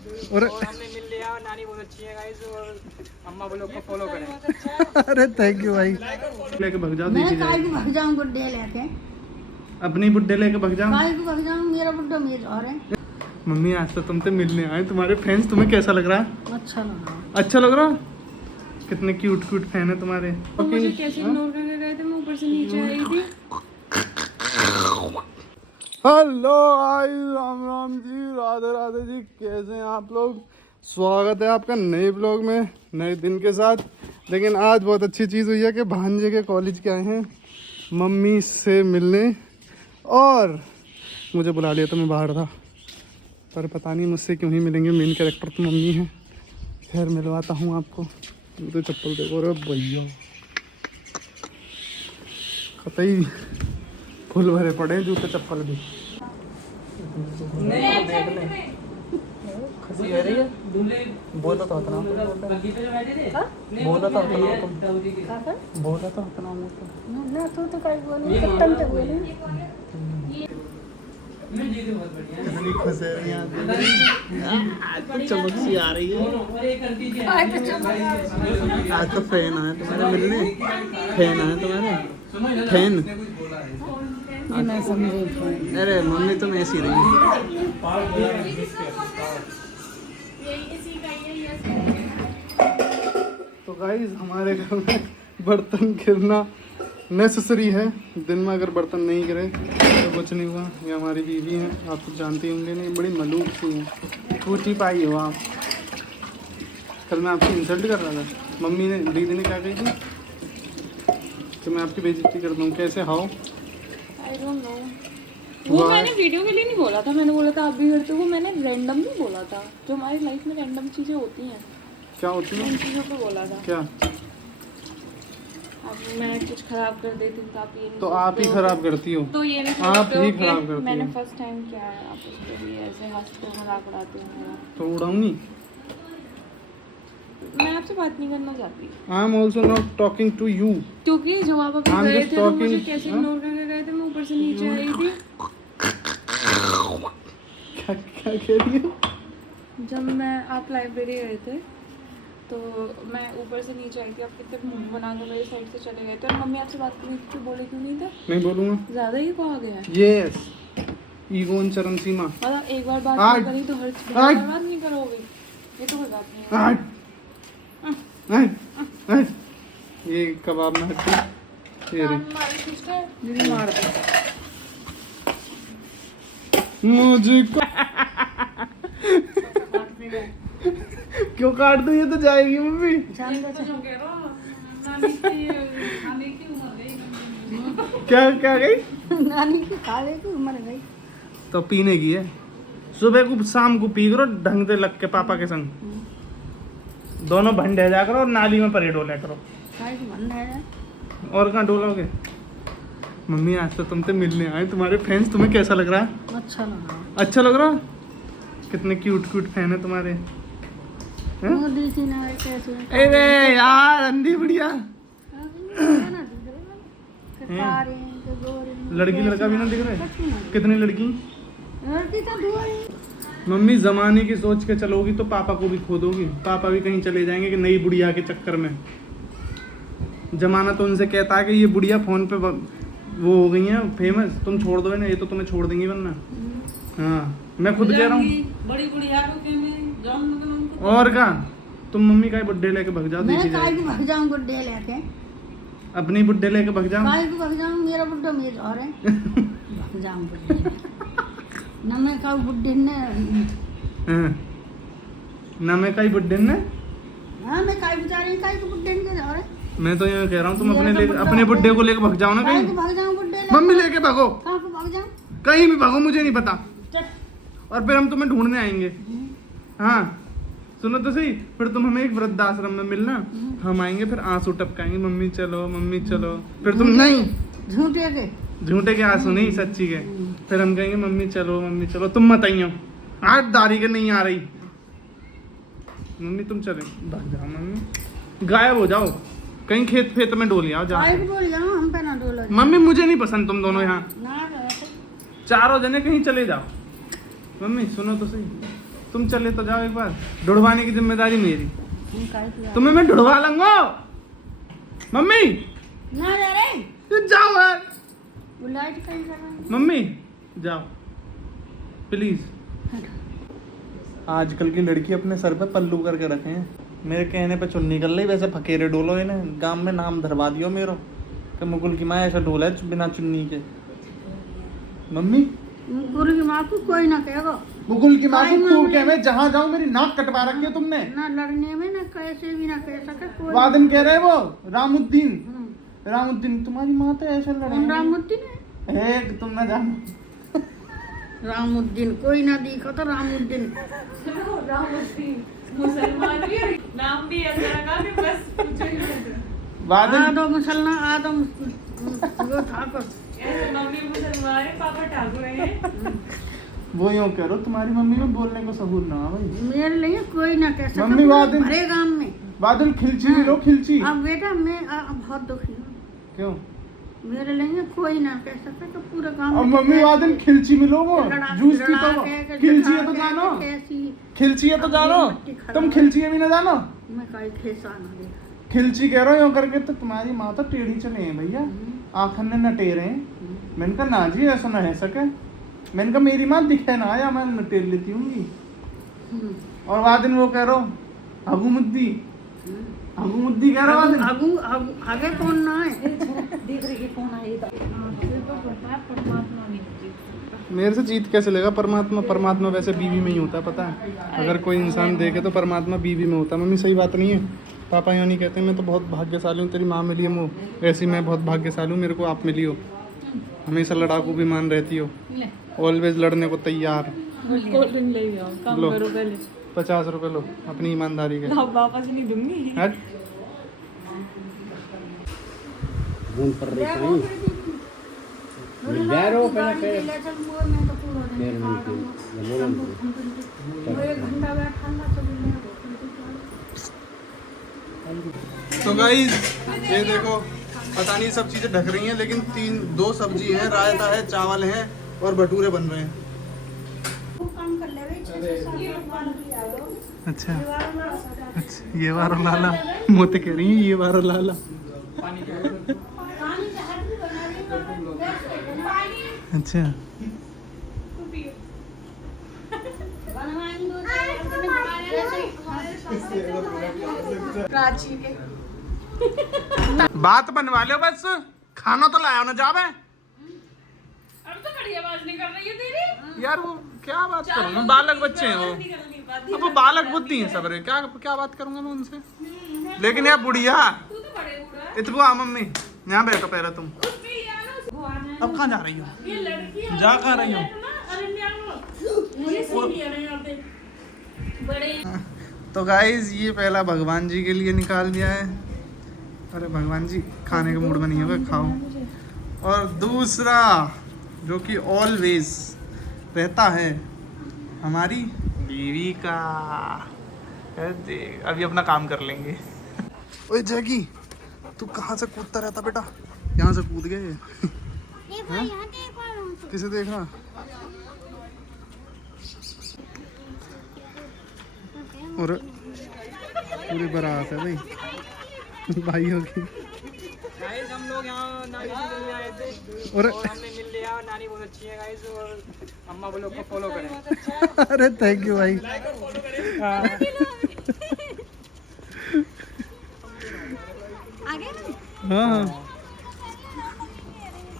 और हमने मिल लिया। नानी बहुत अच्छी है गाइस और अम्मा ब्लॉग को फॉलो करें। अरे थैंक यू भाई। लेके भग जाओ, मैं काहे को भग जाऊं बुड्ढे लेके? अपनी बुड्ढे लेके भग जाओ। काहे को भग जाऊं? मेरा बुड्ढा मेरे और है। मम्मी आज तो तुमसे मिलने आए, तुम्हारे फैंस, तुम्हें कैसा लग रहा है? अच्छा लगा। अच्छा लग रहा? कितने क्यूट क्यूट फैन है तुम्हारे। तो मुझे कैसे इग्नोर करके गए थे? मैं ऊपर से नीचे आई थी। हेलो आई, राम राम जी, राधे राधे जी, कैसे हैं आप लोग? स्वागत है आपका नए ब्लॉग में, नए दिन के साथ। लेकिन आज बहुत अच्छी चीज़ हुई है कि भांजे के कॉलेज के आए हैं मम्मी से मिलने, और मुझे बुला लिया तो मैं बाहर था, पर पता नहीं मुझसे क्यों ही मिलेंगे। मेन कैरेक्टर तो मम्मी है। खैर मिलवाता हूँ आपको। तो चप्पल देखो रे भैया, कतई फुल भरे पड़े हैं जूते चप्पल भी। खुशी है रही है। बोला तो उतना बोला तो उतना ना तो काहे बोले? कट्टन तो बोले। कितनी खुश है यहाँ पे। आज तो चमक सी आ रही है। आज तो फैन आया तुम्हारे मिलने। फैन आया तुम्हारे फैन। मैं समझे। अरे मम्मी तुम ऐसी रही। तो गाइस हमारे घर में बर्तन गिरना नेसेसरी है। दिन में अगर बर्तन नहीं गिरे तो कुछ नहीं हुआ। ये हमारी बीवी हैं, आप तो जानते ही होंगे। नहीं, बड़ी मलूक सी हैं, टूटी पाई हो आप। कल मैं आपकी इंसल्ट कर रहा था, मम्मी ने, दीदी ने क्या कही थी कि मैं आपकी बेइज्जती कर दूँ। कैसे हाओ? I don't know. वो मैंने वीडियो के लिए नहीं बोला था। मैंने बोला था आप भी करते हो। वो मैंने रैंडमली बोला था। जो हमारी लाइफ में रैंडम चीजें होती हैं, क्या होती है? उन चीजों पे बोला था। क्या? अब मैं कुछ खराब कर देती हूँ तो आप ये नहीं तो आप ही सोचते हो। खराब करती हो। तो ये नहीं आप सोचते हो ही कि खराब करती मैंने हो। फर्स्ट टाइम किया है। आप उसके लिए ऐसे हंसते मजाक उड़ाते हो मेरा। तो उड़ाऊंगी। मैं आपसे बात नहीं करना चाहती I am also not talking to you. क्योंकि जब आप अभी I'm गए just थे तो मुझे talking, कैसे हाँ? इग्नोर करके गए थे? मैं ऊपर से नीचे आई थी। क्या क्या कह रही है? जब मैं आप लाइब्रेरी गए थे तो मैं ऊपर से नीचे आई थी। आप कितने मुंह बना के मेरी साइड से चले गए थे और मम्मी आपसे बात करी थी, बोले क्यों नहीं थे? नहीं बोलूंगा। ज्यादा ही को आ गया है। यस, ईगो इन चरम सीमा। मतलब एक बार बात आठ। नहीं करी तो हर बार बात नहीं करोगे? ये तो कोई बात नहीं है। हट, हट, हट। ये कबाब में हट्टी। ये रे हमारी सिस्टर दीदी मार दे। मुझको क्यों काट दूं? ये तो जाएगी मम्मी। क्या क्या गई? नानी की खाने की उम्र गई। तो पीने की है। सुबह को शाम को पी करो ढंग से लग के पापा के संग। दोनों भंडे जा करो और नाली में परे डोला करो। काहे को बंद है? और कहाँ डोलोगे? मम्मी आज तो तुमसे मिलने आए, तुम्हारे फैंस, तुम्हें कैसा लग रहा है? अच्छा लगा। अच्छा लग रहा? कितने क्यूट क्यूट फैन है तुम्हारे। हैं? मोदी सी ना कैसे? अरे यार अंधी बुढ़िया। लड़की लड़का भी ना दिख रहे। कितनी लड़की? लड़की तो दो है। मम्मी जमाने की सोच के चलोगी तो पापा को भी खो दोगी। पापा भी कहीं चले जाएंगे कि नई बुढ़िया के चक्कर में। जमाना तो उनसे कहता है कि ये बुढ़िया फोन पे वो हो गई है फेमस, तुम छोड़ दो ना, ये तो तुम्हें छोड़ देंगी वरना। हाँ मैं खुद कह रहा हूँ। बड़ी बुढ़िया और क्या, तुम मम्मी का बुड्ढे लेके भग जाओ। मैं देखी काहे जाए को भग जाऊं बुड्ढे लेके? अपनी बुड्ढे लेके भग जाओ। काहे को भग जाऊं? मेरा बुड्ढा मेरे और है। भग जाऊं बुड्ढे लेके। ना मैं कहूँ बुड्ढे ने। हाँ। ना मैं कहीं बुड्ढे ने। हाँ मैं काहे बचा रही? काहे को बुड्ढे ने और है? मैं तो ये कह रहा हूँ तुम मेरा अपने तो बुड्ढा अपने हो बुड्ढे को लेके भग जाओ ना काहे कहीं। को भग जाऊं बुड्ढे लेके? मम्मी लेके भगो, कहाँ को भग जाऊं? कहीं भी भगो, मुझे नहीं पता। चल। और फिर हम तुम्हें ढूंढने आएंगे। हाँ सुनो तो सही, फिर तुम हमें एक वृद्धाश्रम में मिलना, हम आएंगे फिर आंसू टपकाएंगे, मम्मी चलो मम्मी चलो। फिर तुम नहीं, झूठे के। झूठे के आंसू नहीं, सच्ची के। फिर हम कहेंगे मम्मी चलो, तुम मत आइयो। आज दारी के नहीं आ रही मम्मी, तुम चले भाग जाओ मम्मी, गायब हो जाओ कहीं खेत फेत में डोली आओ काहे जाओ। को बोल जाऊं? हम पे ना डोलो। मम्मी मुझे नहीं पसंद तुम दोनों यहाँ, ना रहो। चारों जने कहीं चले जाओ। मम्मी सुनो तो सही, तुम चले तो जाओ एक बार, ढूंढवाने की जिम्मेदारी मेरी। हम काहे से तुम्हें मैं ढूंढवा लूंगा। मम्मी ना जा रे, तू जाओ यार। वो लाइट कहीं कर रहा है। मम्मी जाओ प्लीज। आजकल की लड़की अपने सर पे पल्लू करके रखे हैं, मेरे कहने पे चुन्नी कर ली, वैसे फकेरे डोलो इन्हें, गांव में नाम धरवा दियो मेरो कि मुकुल की माँ ऐसा डोला है बिना चुन्नी के। मम्मी गुरु की माँ को कोई ना कहेगा, मुकुल की माँ को कोई खूब मामले- कह, मैं जहाँ जाऊँ मेरी नाक कटवा रखी है तुमने। ना लड़ने में ना कैसे भी ना कह सके कोई। वादन कह रहे वो रामुद्दीन, हम्म। रामुद्दीन तुम्हारी माँ तो ऐसे कौन लड़े रामुद्दीन है? एक तुम ना जानो। रामुद्दीन कोई ना दिखा तो रामुद्दीन। मुसलमान भी है, नाम भी ऐसा रखा कि बस पूछो ही मत। वादन आदो मुसलमान आदो वो ठाकुर। ऐसे मम्मी मुसलमान है, पापा ठाकुर है। वो यूँ कह रहा तुम्हारी मम्मी में बोलने को सबूर ना भाई। मेरे लिए कोई ना कह सके मम्मी पूरे वादन- भरे गांव में। बादल खिलची भी लो, खिलची। अब बेटा मैं बहुत दुखी हूँ, क्यों? मेरे लिए कोई ना कह सके तो पूरे गांव अब में। मम्मी वादन खिलची मिलो वो जूस की तो खिलची है तो जानो, कैसी खिलची है तो जानो, तुम खिलची है भी ना जानो। मैं कहीं खेसा ना देखा। खिलची कह रहा हूँ यूँ करके तो तुम्हारी माँ तो टेढ़ी चले हैं भैया, आखन ने नटेरे हैं। मैंने कहा ना जी ऐसा ना है सके, मैंने कहा मेरी माँ दिखे ना आया मैं नटेर लेती हूँ। और वादिन वो कह रहा हूँ हगुमुद्दी, हगुमुद्दी कह रहा हूँ। आगू आगे कौन ना है? देख रही है कौन आएगा। परमात्मा नहीं होती। मेरे से जीत कैसे लेगा परमात्मा? परमात्मा वैसे बीवी में ही होता है पता है, अगर कोई इंसान देखे तो परमात्मा बीवी में होता है। मम्मी सही बात नहीं है, पापा यूँ नहीं कहते। मैं तो बहुत भाग्यशाली हूँ, तेरी माँ मिली है वो, ऐसी मैं बहुत भाग्यशाली हूँ, मेरे को आप मिली हो। हमेशा लड़ाकू भी मान रहती हो, ऑलवेज लड़ने को तैयार। कोल्ड ड्रिंक ले आओ, काम लो। करो पहले। 50 रुपए लो अपनी ईमानदारी के। अब वापस नहीं दूंगी। हट। तो गाइस ये देखो, पता नहीं सब चीजें ढक रही हैं, लेकिन 2 सब्जी है, रायता है, चावल है और भटूरे बन रहे हैं। अच्छा अच्छा, ये वारो लाला मोते कह रही है, ये वारो लाला। अच्छा प्राची के बात बनवा लो बस, खाना तो लाया ना जावे। अब तो बड़ी आवाज नहीं कर रही है तेरी यार वो क्या बात करूंगा, बालक बच्चे हैं वो, अब वो बालक बुद्धि है सब रे, क्या क्या बात करूंगा मैं उनसे। लेकिन यार बुढ़िया तू तो बड़े बूढ़ा इतबुआ मम्मी यहाँ बैठो पहले तुम। अब कहाँ जा रही हो? ये लड़की जा कहाँ रही हो? बड़े तो गाइज ये पहला भगवान जी के लिए निकाल दिया है। अरे भगवान जी खाने का मूड में नहीं होगा, खाओ। और दूसरा जो कि ऑलवेज रहता है हमारी बीवी का। अभी अपना काम कर लेंगे। ओए जैकी तू कहाँ से कूदता रहता बेटा? यहाँ से कूद गए। हाँ? किसे देख रहा? और पूरी बारात है भाई भाइयों की। गाइस हम लोग यहाँ नानी से मिलने आए थे और और हमने मिल लिया। नानी बहुत अच्छी है गाइस, और अम्मा ब्लॉग को फॉलो करें। अरे थैंक यू भाई। हाँ हाँ